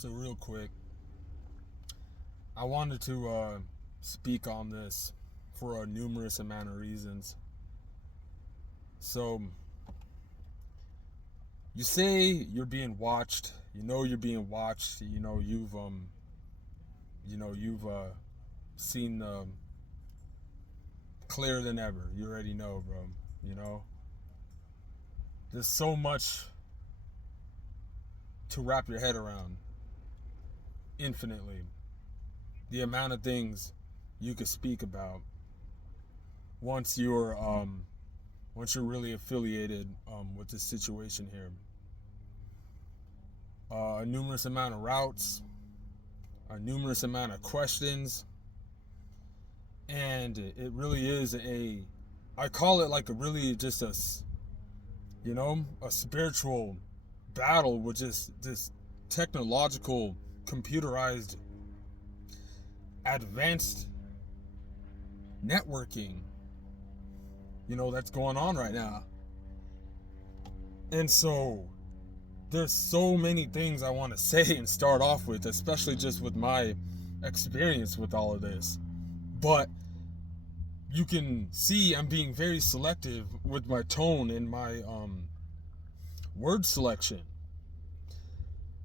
So real quick, I wanted to speak on this for a numerous amount of reasons. So you say you're being watched. You know you're being watched. You've seen clearer than ever. You already know, bro. You know, there's so much to wrap your head around. Infinitely, the amount of things you could speak about once you're really affiliated with this situation here. A numerous amount of routes, a numerous amount of questions, and it really is I call it like a really just a spiritual battle with just this technological, computerized, advanced networking, that's going on right now. And so there's so many things I want to say and start off with, especially just with my experience with all of this. But you can see I'm being very selective with my tone and my word selection.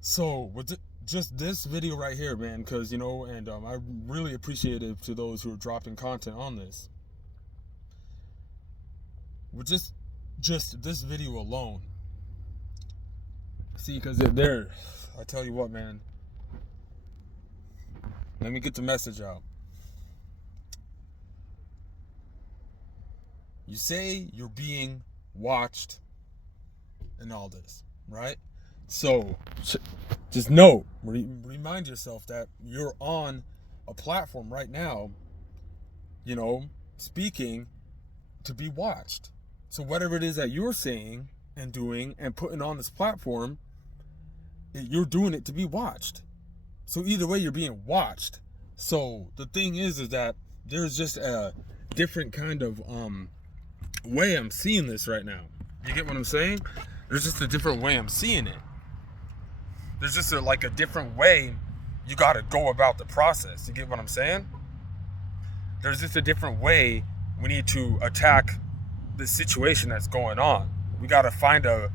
So with just this video right here, man, because I'm really appreciative to those who are dropping content on this. With just this video alone, see, because I tell you what, man, let me get the message out. You say you're being watched and all this, right? So just know, remind yourself that you're on a platform right now, speaking to be watched. So whatever it is that you're saying and doing and putting on this platform, you're doing it to be watched. So either way, you're being watched. So the thing is that there's just a different kind of way I'm seeing this right now. You get what I'm saying? There's just a different way I'm seeing it. There's just a different way you got to go about the process. You get what I'm saying? There's just a different way we need to attack the situation that's going on. We got to find a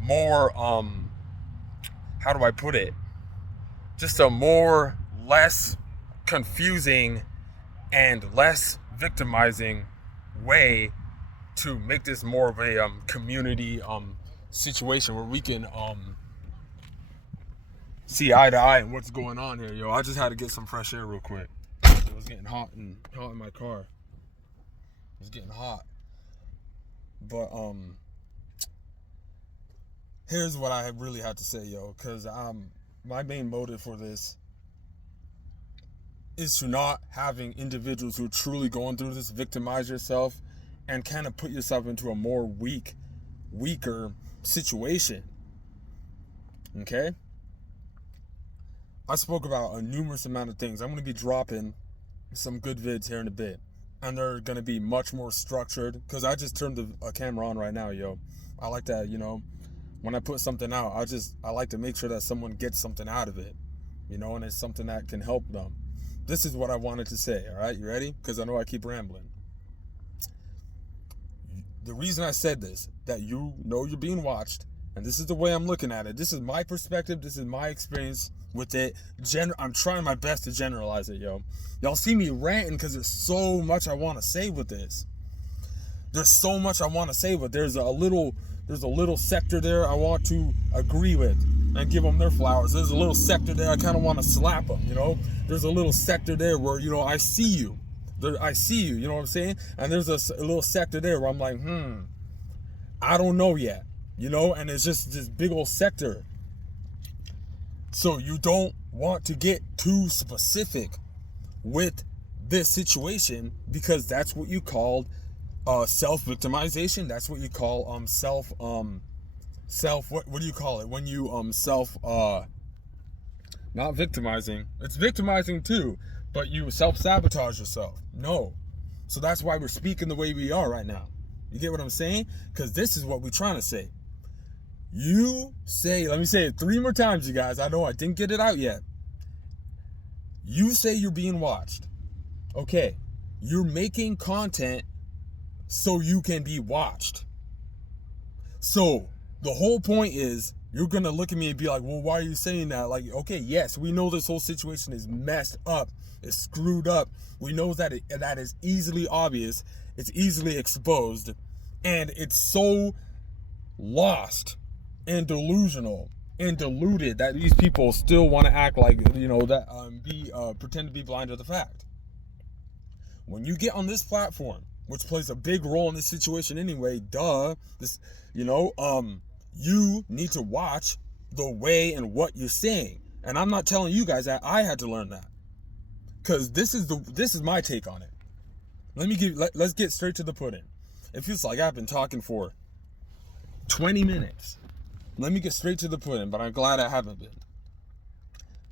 more, how do I put it? Just a less confusing and less victimizing way to make this more of a community situation where we can see eye to eye and what's going on here. I just had to get some fresh air real quick. It was getting hot in my car. It was getting hot. But here's what I really had to say, because my main motive for this is to not having individuals who are truly going through this victimize yourself and kind of put yourself into a more weaker situation. Okay? I spoke about a numerous amount of things. I'm going to be dropping some good vids here in a bit. And they're going to be much more structured. Because I just turned the camera on right now, I like that, when I put something out, I like to make sure that someone gets something out of it. And it's something that can help them. This is what I wanted to say, all right? You ready? Because I know I keep rambling. The reason I said this, that you're being watched, and this is the way I'm looking at it. This is my perspective. This is my experience with it. I'm trying my best to generalize it, Y'all see me ranting because there's so much I want to say with this. There's so much I want to say, but there's a little sector there I want to agree with and give them their flowers. There's a little sector there I kind of want to slap them, There's a little sector there where, I see you. I see you, you know what I'm saying? And there's a little sector there where I'm like, I don't know yet, And it's just this big old sector. So you don't want to get too specific with this situation because that's what you called self-victimization. That's what you call what do you call it? When you not victimizing. It's victimizing too, but you self-sabotage yourself. No. So that's why we're speaking the way we are right now. You get what I'm saying? Because this is what we're trying to say. You say, let me say it 3 more times, you guys. I know I didn't get it out yet. You say you're being watched. Okay. You're making content so you can be watched. So the whole point is you're going to look at me and be like, well, why are you saying that? Like, okay, yes, we know this whole situation is messed up. It's screwed up. We know that that is easily obvious. It's easily exposed. And it's so lost and delusional and deluded that these people still want to act like, that pretend to be blind to the fact. When you get on this platform, which plays a big role in this situation anyway, you need to watch the way and what you're saying. And I'm not telling you guys that. I had to learn that. Because this is my take on it. Let's get straight to the pudding. It feels like I've been talking for 20 minutes. Let me get straight to the pudding, but I'm glad I haven't been.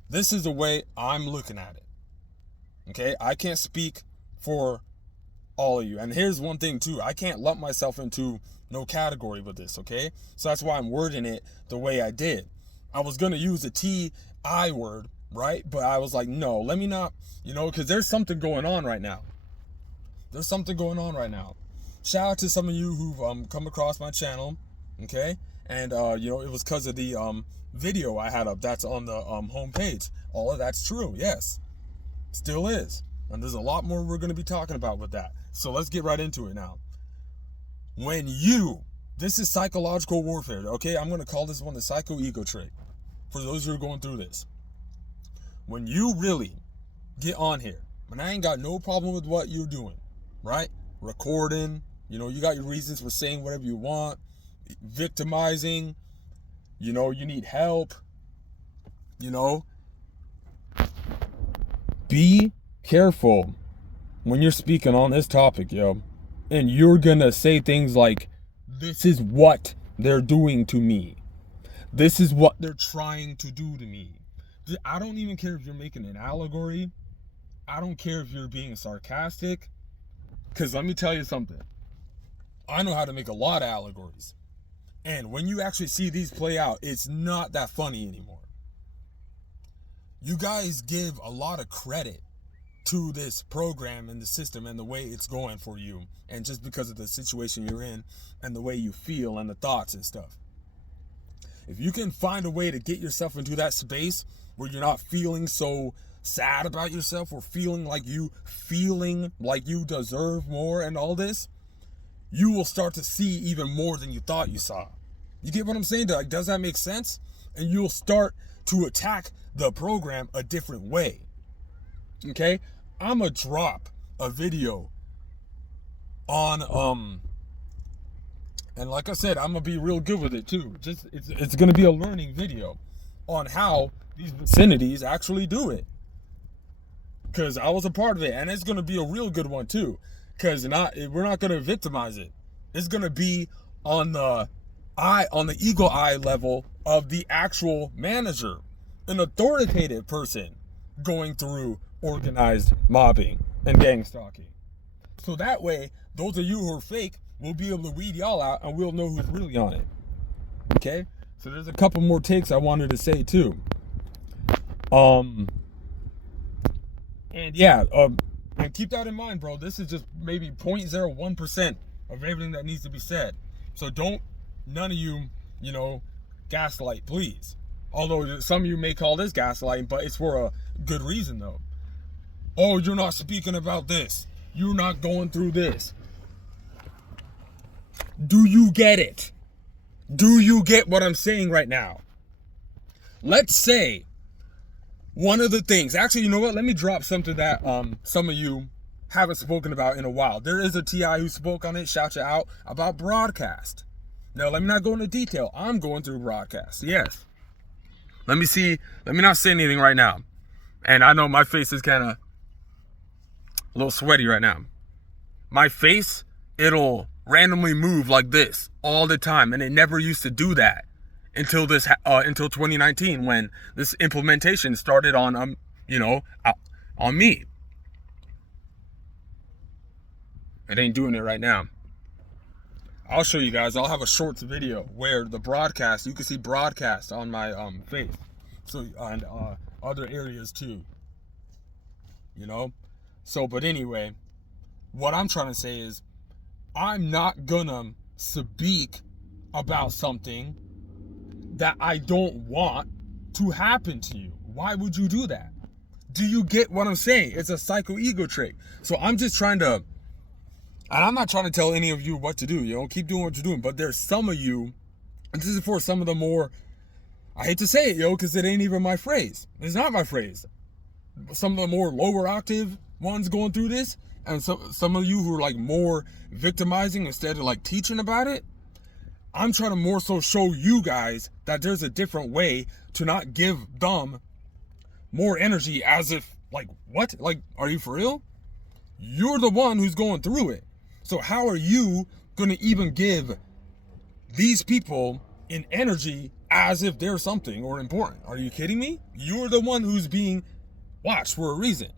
This is the way I'm looking at it. Okay? I can't speak for all of you. And here's one thing too. I can't lump myself into no category with this, okay? So that's why I'm wording it the way I did. I was going to use the T-I word, right? But I was like, no, let me not, because there's something going on right now. There's something going on right now. Shout out to some of you who've come across my channel, okay? And, it was because of the video I had up that's on the homepage. All of that's true, yes. Still is. And there's a lot more we're going to be talking about with that. So let's get right into it now. This is psychological warfare, okay? I'm going to call this one the psycho-ego trait. For those who are going through this. When you really get on here, and I ain't got no problem with what you're doing, right? Recording, you got your reasons for saying whatever you want, victimizing, you need help, be careful when you're speaking on this topic, and you're gonna say things like, this is what they're doing to me. This is what they're trying to do to me. I don't even care if you're making an allegory. I don't care if you're being sarcastic. Because let me tell you something. I know how to make a lot of allegories. And when you actually see these play out, it's not that funny anymore. You guys give a lot of credit to this program and the system and the way it's going for you. And just because of the situation you're in and the way you feel and the thoughts and stuff. If you can find a way to get yourself into that space where you're not feeling so sad about yourself or feeling like you deserve more and all this, you will start to see even more than you thought you saw. You get what I'm saying? Like, does that make sense? And you'll start to attack the program a different way. Okay? I'm gonna drop a video on and like I said, I'm gonna be real good with it too. It's gonna be a learning video on how these vicinities actually do it. Cause I was a part of it, and it's gonna be a real good one too. Cause we're not gonna victimize it. It's gonna be on the eagle eye level of the actual manager, an authoritative person going through organized mobbing and gang stalking. So that way, those of you who are fake, we'll be able to weed y'all out and we'll know who's really on it. Okay? So there's a couple more takes I wanted to say too. And keep that in mind, bro. This is just maybe 0.01% of everything that needs to be said. So none of you, gaslight, please. Although some of you may call this gaslighting, but it's for a good reason though. Oh, you're not speaking about this. You're not going through this. Do you get it? Do you get what I'm saying right now? Let's say one of the things, actually, you know what? Let me drop something that some of you haven't spoken about in a while. There is a TI who spoke on it, shout you out, about broadcast. Now, let me not go into detail. I'm going through broadcast, yes. Let me not say anything right now. And I know my face is kind of a little sweaty right now. My face, it'll randomly move like this all the time, and it never used to do that until 2019 when this implementation started on on me. It ain't doing it right now. I'll show you guys. I'll have a shorts video where the broadcast, you can see broadcast on my face. So, and other areas too. You know? So, but anyway, what I'm trying to say is, I'm not gonna speak about something that I don't want to happen to you. Why would you do that? Do you get what I'm saying? It's a psycho-ego trick. So I'm just trying to, and I'm not trying to tell any of you what to do, you know, keep doing what you're doing, but there's some of you, and this is for some of the more, I hate to say it, yo, because it ain't even my phrase. It's not my phrase. Some of the more lower octave ones going through this, and some of you who are like more victimizing instead of like teaching about it, I'm trying to more so show you guys that there's a different way to not give them more energy as if, like, what? Like, are you for real? You're the one who's going through it. So how are you going to even give these people an energy as if they're something or important? Are you kidding me? You're the one who's being watched for a reason.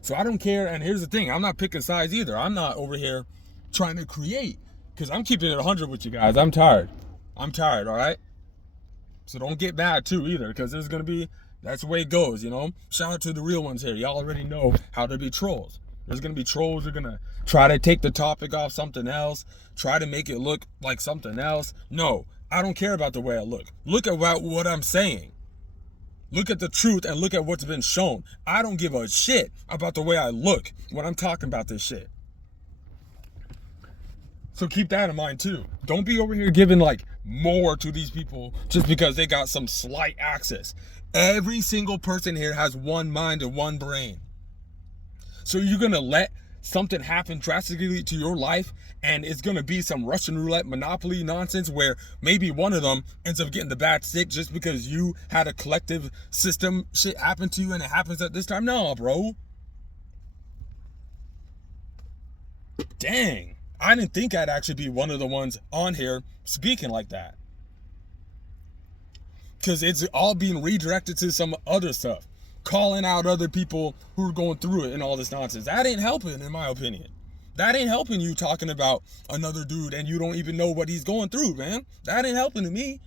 So I don't care. And here's the thing. I'm not picking sides either. I'm not over here trying to create, because I'm keeping it 100 with you guys. I'm tired. All right? So don't get mad too either, because there's going to be, that's the way it goes, you know? Shout out to the real ones here. Y'all already know how to be trolls. There's going to be trolls who are going to try to take the topic off something else, try to make it look like something else. No, I don't care about the way I look. Look at what I'm saying. Look at the truth and look at what's been shown. I don't give a shit about the way I look when I'm talking about this shit. So keep that in mind too. Don't be over here giving like more to these people just because they got some slight access. Every single person here has one mind and one brain. So you're going to let something happen drastically to your life, and it's going to be some Russian roulette monopoly nonsense where maybe one of them ends up getting the bad stick just because you had a collective system shit happen to you and it happens at this time. No, bro. Dang. I didn't think I'd actually be one of the ones on here speaking like that. Because it's all being redirected to some other stuff. Calling out other people who are going through it and all this nonsense. That ain't helping, in my opinion. That ain't helping you talking about another dude and you don't even know what he's going through, man. That ain't helping to me.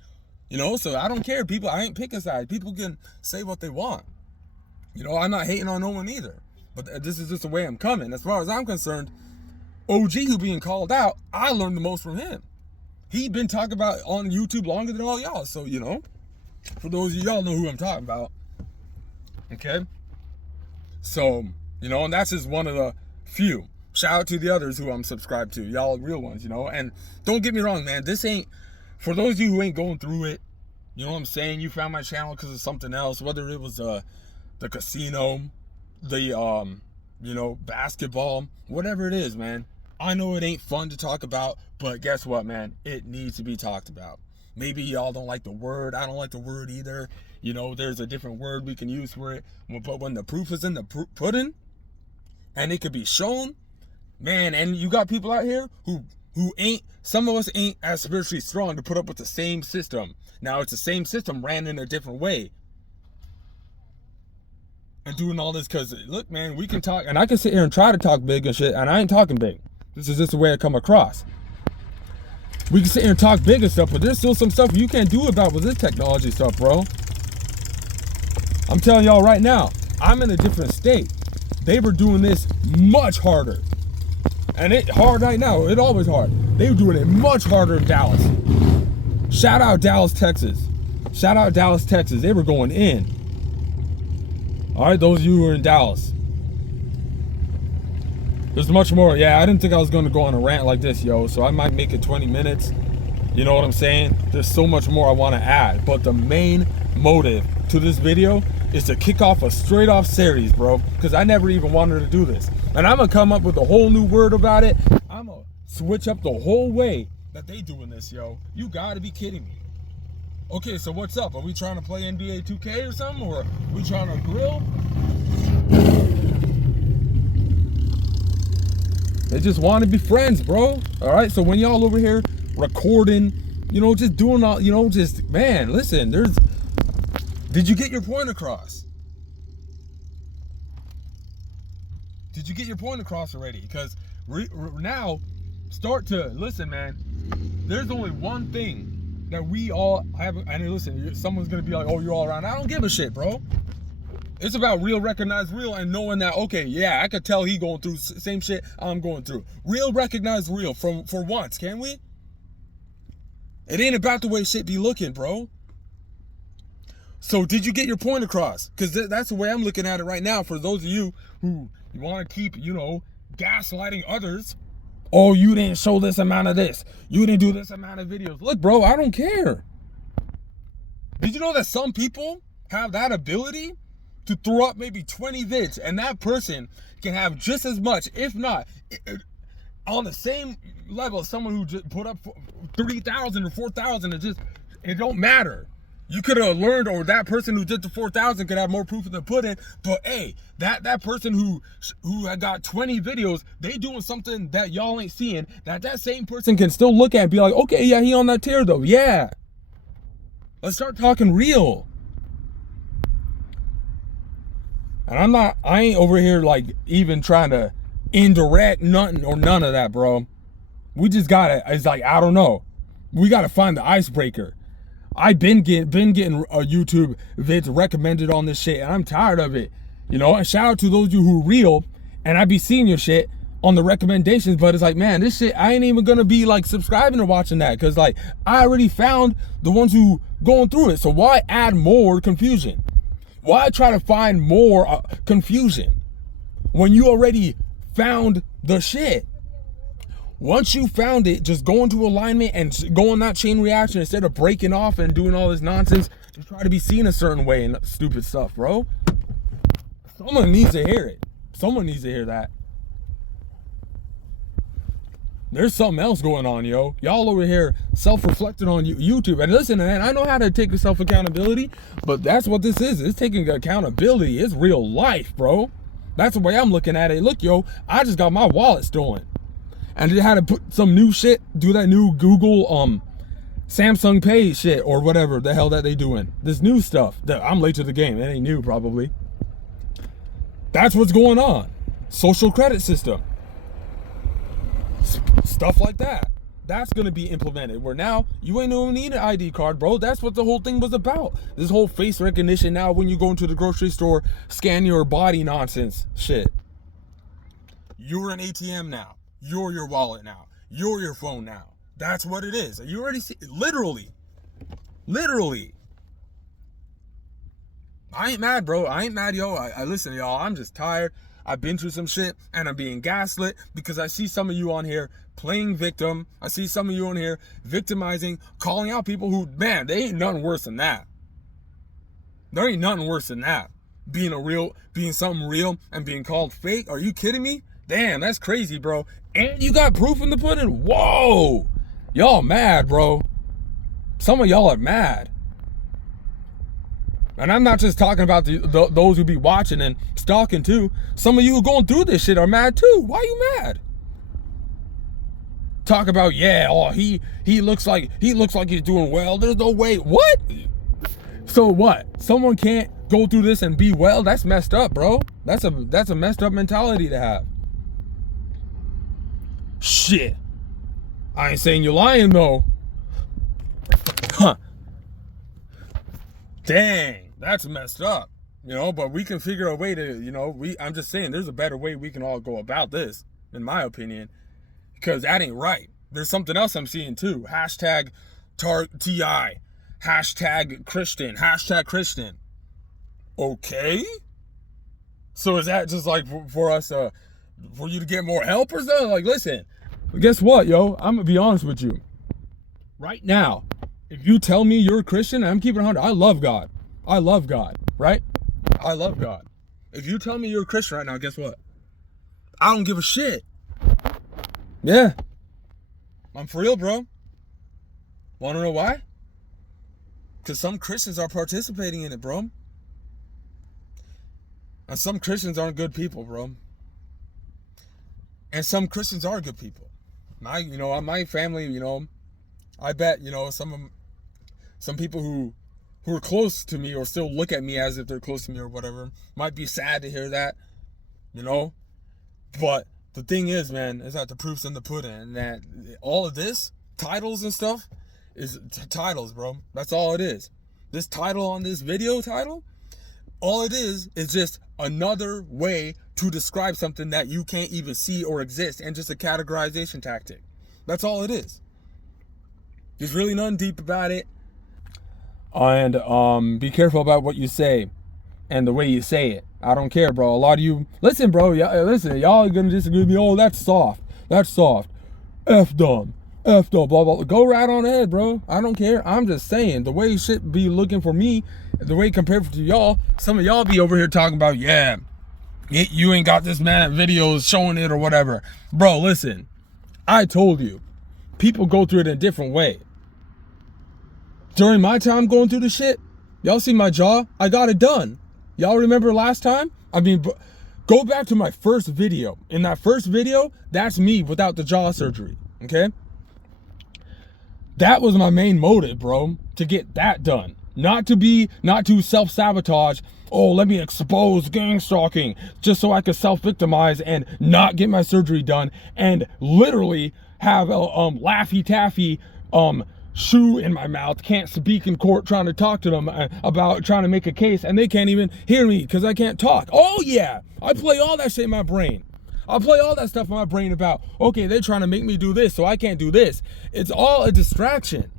You know, so I don't care. People, I ain't picking sides. People can say what they want. You know, I'm not hating on no one either. But this is just the way I'm coming. As far as I'm concerned, OG who being called out, I learned the most from him. He been talking about on YouTube longer than all y'all. So, you know, for those of y'all know who I'm talking about. Okay? So, you know, and that's just one of the few. Shout out to the others who I'm subscribed to. Y'all real ones, you know. And don't get me wrong, man. This ain't, for those of you who ain't going through it, you know what I'm saying? You found my channel because of something else. Whether it was the casino, the, you know, basketball, whatever it is, man. I know it ain't fun to talk about, but guess what, man? It needs to be talked about. Maybe y'all don't like the word. I don't like the word either. You know, there's a different word we can use for it. But when the proof is in the pudding, and it could be shown, man, and you got people out here who ain't, some of us ain't as spiritually strong to put up with the same system. Now, it's the same system ran in a different way. And doing all this because, look, man, we can talk, and I can sit here and try to talk big and shit, and I ain't talking big. This is just the way I come across. We can sit here and talk big and stuff, but there's still some stuff you can't do about with this technology stuff, bro. I'm telling y'all right now, I'm in a different state. They were doing this much harder. And it hard right now, it always hard. They were doing it much harder in Dallas. Shout out Dallas, Texas. Shout out Dallas, Texas. They were going in. All right, those of you who are in Dallas. There's much more. Yeah, I didn't think I was going to go on a rant like this, yo. So I might make it 20 minutes. You know what I'm saying? There's so much more I want to add. But the main motive to this video is to kick off a straight off series, bro. Because I never even wanted to do this. And I'm going to come up with a whole new word about it. I'm going to switch up the whole way that they doing this, yo. You got to be kidding me. Okay, so what's up? Are we trying to play NBA 2K or something? Or are we trying to grill? They just want to be friends, bro. All right, so when y'all over here recording, you know, just doing all, you know, just, man, listen, did you get your point across? Did you get your point across already? Because now start to listen, man. There's only one thing that we all have. And listen, someone's gonna be like, "Oh, you're all around." I don't give a shit, bro. It's about real, recognize real, and knowing that, okay, yeah, I could tell he going through same shit I'm going through. Real, recognize real for once, can we? It ain't about the way shit be looking, bro. So did you get your point across? Because that's the way I'm looking at it right now. For those of you who want to keep, gaslighting others. Oh, you didn't show this amount of this. You didn't do this amount of videos. Look, bro, I don't care. Did you know that some people have that ability to throw up maybe 20 vids, and that person can have just as much, if not on the same level as someone who just put up 3,000 or 4,000? It don't matter. You could have learned, or that person who did the 4,000 could have more proof in the pudding. But hey, that person who had got 20 videos, they doing something that y'all ain't seeing. That same person can still look at and be like, okay, yeah, he on that tier though. Yeah. Let's start talking real. And I ain't over here like even trying to indirect nothing or none of that, bro. We just it's like, I don't know. We gotta find the icebreaker. I've been getting YouTube vids recommended on this shit, and I'm tired of it. And shout out to those of you who real, and I be seeing your shit on the recommendations, but it's like, man, this shit, I ain't even gonna be like subscribing or watching that, because like I already found the ones who going through it. So why add more confusion? Why try to find more confusion when you already found the shit? Once you found it, just go into alignment and go on that chain reaction instead of breaking off and doing all this nonsense. Just try to be seen a certain way and stupid stuff, bro. Someone needs to hear it. Someone needs to hear that. There's something else going on, yo. Y'all over here self-reflecting on YouTube. And listen, man, I know how to take self-accountability, but that's what this is. It's taking accountability. It's real life, bro. That's the way I'm looking at it. Look, yo, I just got my wallet stolen. And they had to put some new shit, do that new Google Samsung Pay shit or whatever the hell that they doing. This new stuff. I'm late to the game. It ain't new probably. That's what's going on. Social credit system. Stuff like that. That's going to be implemented. Where now you ain't even need an ID card, bro. That's what the whole thing was about. This whole face recognition now when you go into the grocery store, scan your body nonsense shit. You're an ATM now. You're your wallet now. You're your phone now. That's what it is. You already see, literally. I ain't mad, bro. I ain't mad, yo. I listen, y'all. I'm just tired. I've been through some shit, and I'm being gaslit because I see some of you on here playing victim. I see some of you on here victimizing, calling out people who, man, they ain't nothing worse than that. There ain't nothing worse than that. Being something real and being called fake. Are you kidding me? Damn, that's crazy, bro. And you got proof in the pudding? Whoa. Y'all mad, bro. Some of y'all are mad. And I'm not just talking about those who be watching and stalking too. Some of you who going through this shit are mad too. Why you mad? Talk about, yeah, oh, he looks like he's doing well. There's no way. What? So what? Someone can't go through this and be well? That's messed up, bro. That's a messed up mentality to have. Shit. I ain't saying you're lying though. Huh. Dang, that's messed up. But we can figure a way to, I'm just saying there's a better way we can all go about this, in my opinion. Because that ain't right. There's something else I'm seeing too. Hashtag TI. Hashtag Christian. Okay. So is that just like for us, for you to get more help or something? Like, listen, guess what, yo? I'm going to be honest with you. Right now, if you tell me you're a Christian, I'm keeping it 100. I love God, right? I love God. If you tell me you're a Christian right now, guess what? I don't give a shit. Yeah. I'm for real, bro. Want to know why? Because some Christians are participating in it, bro. And some Christians aren't good people, bro. And some Christians are good people. My family, I bet, some people who are close to me or still look at me as if they're close to me or whatever might be sad to hear that, but the thing is, man, is that the proof's in the pudding, and that all of this, titles and stuff, is titles, bro. That's all it is. This title on this video title, all it is just another way to describe something that you can't even see or exist, and just a categorization tactic. That's all it is. There's really nothing deep about it. And be careful about what you say and the way you say it. I don't care, bro. A lot of you, listen, bro. Y'all are gonna disagree with me. Oh, that's soft. That's soft. F dumb. F dumb. Blah blah. Go right on ahead, bro. I don't care. I'm just saying the way shit be looking for me, the way compared to y'all. Some of y'all be over here talking about, yeah, you ain't got this man videos showing it or whatever, bro. Listen, I told you, people go through it in a different way. During my time going through the shit, y'all see my jaw? I got it done. Y'all remember last time? I mean, go back to my first video. In that first video, that's me without the jaw surgery, okay? That was my main motive, bro, to get that done. Not to self-sabotage. Oh, let me expose gang stalking just so I could self-victimize and not get my surgery done and literally have a Laffy Taffy shoe in my mouth, can't speak in court, trying to talk to them about trying to make a case, and they can't even hear me because I can't talk. Oh yeah, I play all that shit in my brain. I'll play all that stuff in my brain about, okay, they're trying to make me do this, so I can't do this. It's all a distraction.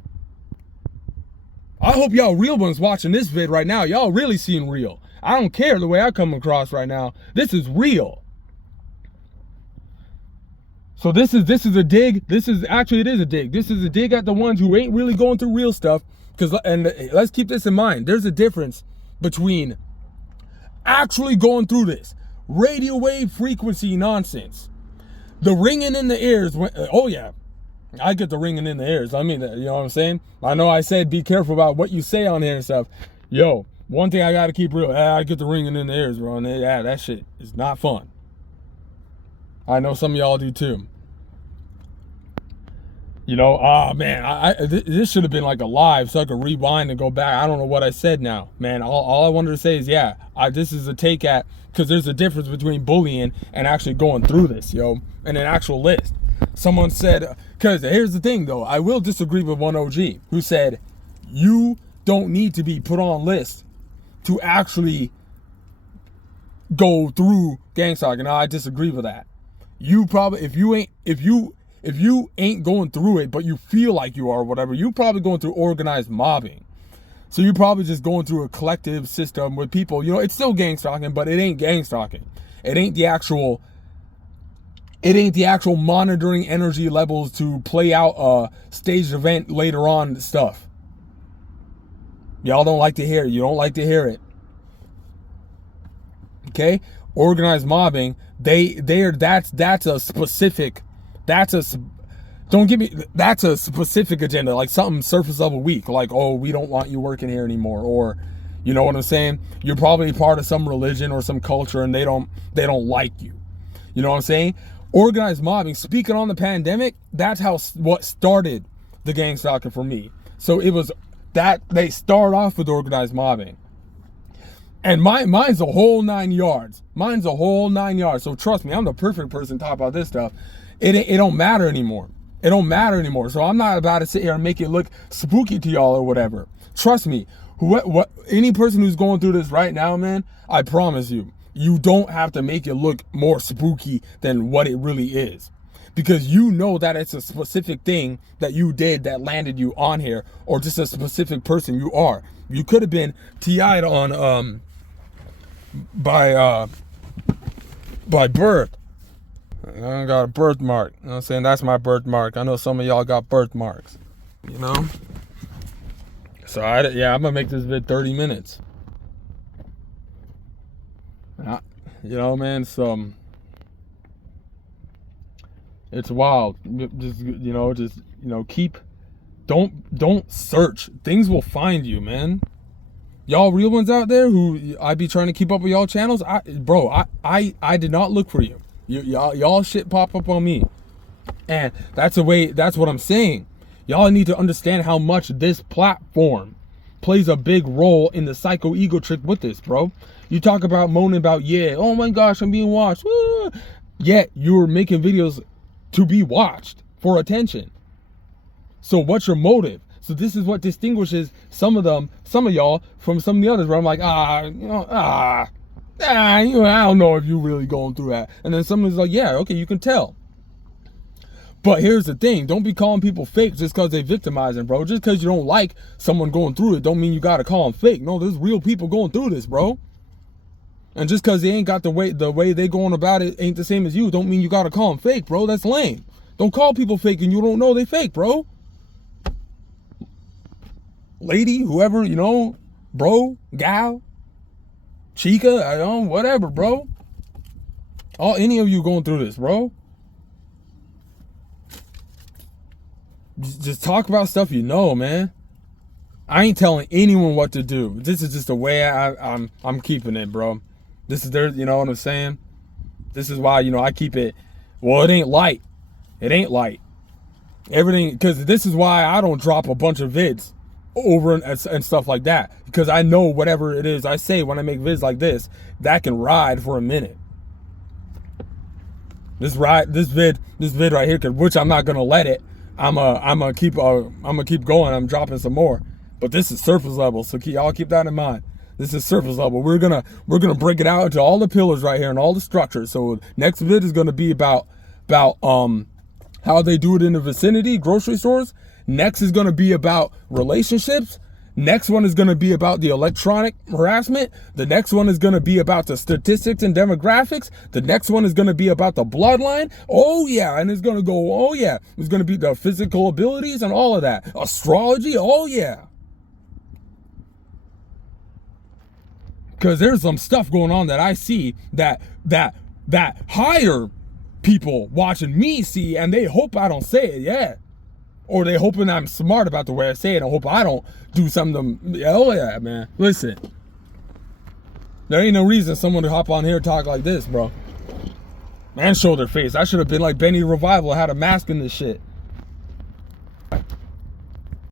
I hope y'all real ones watching this vid right now, y'all really seeing real. I don't care the way I come across right now. This is real. So this is a dig. It is a dig. This is a dig at the ones who ain't really going through real stuff. And let's keep this in mind. There's a difference between actually going through this radio wave frequency nonsense. The ringing in the ears. Oh yeah, I get the ringing in the ears. I mean, you know what I'm saying? I know I said be careful about what you say on here and stuff. Yo, one thing I gotta keep real. I get the ringing in the ears, bro. And yeah, that shit is not fun. I know some of y'all do too. You know, man, this should have been like a live so I could rewind and go back. I don't know what I said now, man. All I wanted to say is, yeah, this is a take at, because there's a difference between bullying and actually going through this, yo, and an actual list. Someone said, because here's the thing, though. I will disagree with one OG who said, you don't need to be put on lists to actually go through gangstalking. Now, I disagree with that. You probably, if you ain't going through it, but you feel like you are or whatever, you're probably going through organized mobbing. So you're probably just going through a collective system with people, you know, it's still gang stalking, but it ain't gang stalking. It ain't the actual monitoring energy levels to play out a staged event later on stuff. Y'all don't like to hear it. You don't like to hear it. Okay? Organized mobbing, that's a specific agenda, like something surface level weak, like, oh, we don't want you working here anymore, or you know what I'm saying? You're probably part of some religion or some culture and they don't like you. You know what I'm saying? Organized mobbing, speaking on the pandemic, that's what started the gang stalking for me. So it was that they start off with organized mobbing. And mine's a whole 9 yards. Mine's a whole 9 yards. So trust me, I'm the perfect person to talk about this stuff. It don't matter anymore. It don't matter anymore. So I'm not about to sit here and make it look spooky to y'all or whatever. Trust me, any person who's going through this right now, man, I promise you, you don't have to make it look more spooky than what it really is. Because you know that it's a specific thing that you did that landed you on here, or just a specific person you are. You could have been TI'd on by birth. I got a birthmark. You know what I'm saying? That's my birthmark. I know some of y'all got birthmarks. You know? So I'm gonna make this vid 30 minutes. You know, man, it's wild. Don't search. Things will find you, man. Y'all real ones out there who I be trying to keep up with y'all channels, I did not look for you. Y'all shit pop up on me. And that's what I'm saying. Y'all need to understand how much this platform plays a big role in the psycho-ego trick with this, bro. You talk about moaning about, yeah, oh my gosh, I'm being watched. Woo. Yet you're making videos to be watched for attention. So what's your motive? So this is what distinguishes some of y'all from some of the others where I'm like, I don't know if you're really going through that. And then someone's like, yeah, okay, you can tell. But here's the thing, don't be calling people fake just because they victimizing, bro. Just because you don't like someone going through it don't mean you got to call them fake. No, there's real people going through this, bro. And just because they ain't got the way they going about it ain't the same as you, don't mean you got to call them fake, bro. That's lame. Don't call people fake and you don't know they fake, bro. Lady, whoever, you know, bro, gal, chica, I don't know, whatever, bro. Any of you going through this, bro. Just talk about stuff you know, man. I ain't telling anyone what to do. This is just the way I'm keeping it, bro. This is you know what I'm saying? This is why, you know, I keep it, well, it ain't light. It ain't light. Everything, because this is why I don't drop a bunch of vids over and stuff like that. Because I know whatever it is I say when I make vids like this, that can ride for a minute. This vid right here, which I'm not gonna let it. I'm gonna keep going. I'm dropping some more, but this is surface level, so y'all keep that in mind. This is surface level. We're gonna break it out into all the pillars right here and all the structures. So next vid is gonna be about how they do it in the vicinity, grocery stores. Next is gonna be about relationships. Next one is going to be about the electronic harassment. The next one is going to be about the statistics and demographics. The next one is going to be about the bloodline. Oh, yeah. And it's going to go, oh, yeah. It's going to be the physical abilities and all of that. Astrology. Oh, yeah. Because there's some stuff going on that I see that higher people watching me see, and they hope I don't say it yet. Or they hoping I'm smart about the way I say it. I hope I don't do something. Oh yeah, man. Listen, there ain't no reason someone to hop on here and talk like this, bro. Man, show their face. I should have been like Benny Revival, had a mask in this shit.